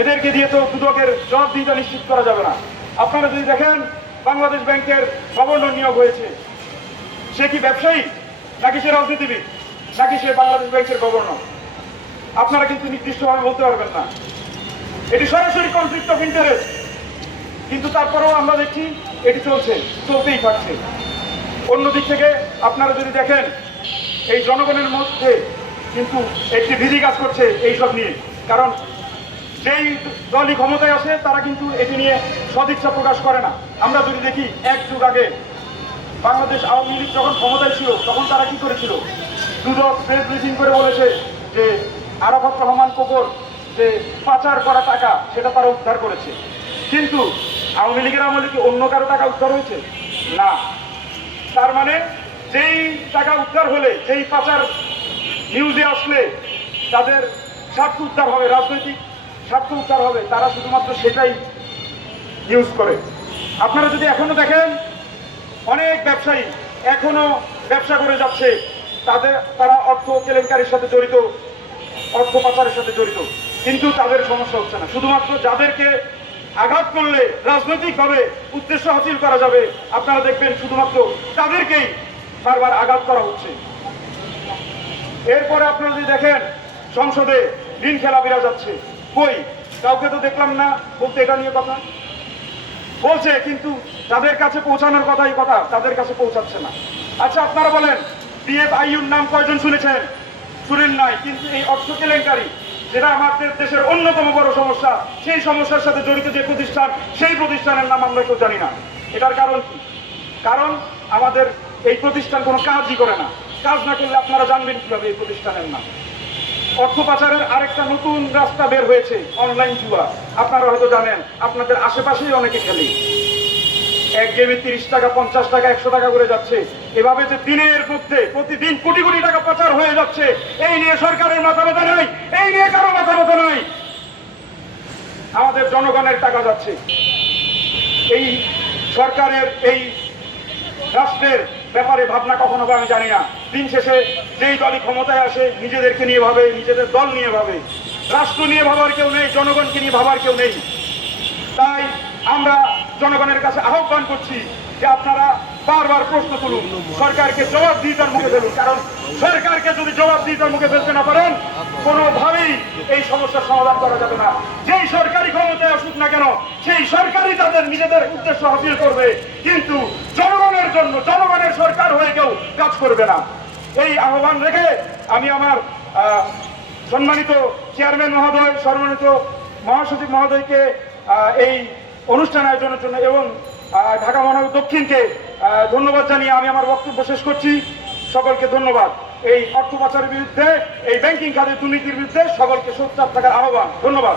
এদেরকে দিয়ে তো দুদকের জবাবদিহিতা নিশ্চিত করা যাবে না। আপনারা যদি দেখেন বাংলাদেশ ব্যাংকের গভর্নর নিয়োগ হয়েছে, সে কি ব্যবসায়ী নাকি সে রাজনীতিবিদ নাকি সে বাংলাদেশ ব্যাংকের গভর্নর? আপনারা কিন্তু নির্দিষ্টভাবে বলতে পারবেন না। এটি সরাসরি কনফ্লিক্ট অফ ইন্টারেস্ট, কিন্তু তারপরেও আমরা দেখছি এটি চলতেই থাকছে। অন্যদিক থেকে আপনারা যদি দেখেন এই জনগণের মধ্যে কিন্তু একটি ভীতি কাজ করছে এইসব নিয়ে, কারণ যেই দলই ক্ষমতায় আসে তারা কিন্তু এটি নিয়ে সদিচ্ছা প্রকাশ করে না। আমরা যদি দেখি এক যুগ আগে বাংলাদেশ আওয়ামী লীগ যখন ক্ষমতায় ছিল তখন তারা কি করেছিল, দুদক প্রেস ব্রিফিং করে বলেছে যে আরাফাত রহমান কোকর যে পাচার করা টাকা সেটা তারা উদ্ধার করেছে। কিন্তু আওয়ামী লীগের আমলে কি অন্য কারো টাকা উদ্ধার হয়েছে? না। তার মানে যেই টাকা উদ্ধার হলে, যেই পাচার নিউজে আসলে তাদের স্বার্থ উদ্ধার হবে, রাজনৈতিক স্বার্থ উদ্ধার হবে, তারা শুধুমাত্র সেটাই ইউজ করে। আপনারা যদি এখনো দেখেন অনেক ব্যবসায়ী এখনো ব্যবসা করে যাচ্ছে, তারা অর্থ কেলেঙ্কারির সাথে জড়িত, অর্থ পাচারের সাথে জড়িত, কিন্তু তাদের সমস্যা হচ্ছে না। শুধুমাত্র যাদেরকে আঘাত করলে রাজনৈতিকভাবে উদ্দেশ্য হাসিল করা যাবে, আপনারা দেখবেন শুধুমাত্র তাদেরকেই বারবার আঘাত করা হচ্ছে। এরপরে আপনারা যদি দেখেন সংসদে ঋণ খেলা বিরাজ যাচ্ছে, কই কাউকে তো দেখলাম না বলতে এটা নিয়ে কথা বলছে, কিন্তু তাদের কাছে পৌঁছানোর কথাই কথা তাদের কাছে পৌঁছাচ্ছে না। আচ্ছা আপনারা বলেন PFIUর নাম কয়জন শুনেছেন? শুনেন নাই। কিন্তু এই অর্থ কেলেঙ্কারি যেটা আমাদের দেশের অন্যতম বড় সমস্যা, সেই সমস্যার সাথে জড়িত যে প্রতিষ্ঠান, সেই প্রতিষ্ঠানের নাম আমরা কেউ জানি না। এটার কারণ কি? কারণ আমাদের এই প্রতিষ্ঠান কোনো কাজই করে না। কাজ না করলে আপনারা জানবেন কিভাবে এই প্রতিষ্ঠানের নাম? অর্থ পাচারের আরেকটা নতুন রাস্তা বের হয়েছে, অনলাইন জুয়া। আপনারা হয়তো জানেন, আপনাদের আশেপাশেই অনেকে খেলে। এক গেমে 30 টাকা, 50 টাকা, 100 টাকা করে যাচ্ছে। এভাবে যে দিনের মধ্যে প্রতিদিন কোটি কোটি টাকা পাচার হয়ে যাচ্ছে, এই নিয়ে সরকারের মাথা ব্যথা নাই, এই নিয়ে কারো মাথা ব্যথা নাই। আমাদের জনগণের টাকা যাচ্ছে। এই সরকারের, এই রাষ্ট্রের ব্যাপারে ভাবনা কখনো হবে আমি জানি না। দিন শেষে যেই দলই ক্ষমতায় আসে নিজেদেরকে নিয়ে ভাবে, নিজেদের দল নিয়ে ভাবে, রাষ্ট্র নিয়ে ভাবার কেউ নেই, জনগণকে নিয়ে ভাবার কেউ নেই। তাই আমরা জনগণের কাছে আহ্বান করছি যে আপনারা বারবার প্রশ্ন তুলুন, সরকারকে জবাবদিহিতার মুখে ফেলুন। কারণ সরকারকে যদি জবাবদিহিতার মুখে ফেলতে না পারেন, কোনোভাবেই এই সমস্যার সমাধান করা যাবে না। যেই সরকারি ক্ষমতায় আসুক না কেন, সেই সরকারই তাদের নিজেদের উদ্দেশ্য হাসিল করবে, কিন্তু জনগণের জন্য জনগণের সরকার হয়ে কেউ কাজ করবে না। এই আহ্বান রেখে আমি আমার সম্মানিত চেয়ারম্যান মহোদয়, সম্মানিত মহাসচিব মহোদয়কে এই অনুষ্ঠান আয়োজনের জন্য এবং ঢাকা মহানগর দক্ষিণকে ধন্যবাদ জানিয়ে আমি আমার বক্তব্য শেষ করছি। সকলকে ধন্যবাদ। এই অর্থ পাচারের বিরুদ্ধে, এই ব্যাংকিং খাতের দুর্নীতির বিরুদ্ধে সকলকে সোচ্চার থাকার আহ্বান। ধন্যবাদ।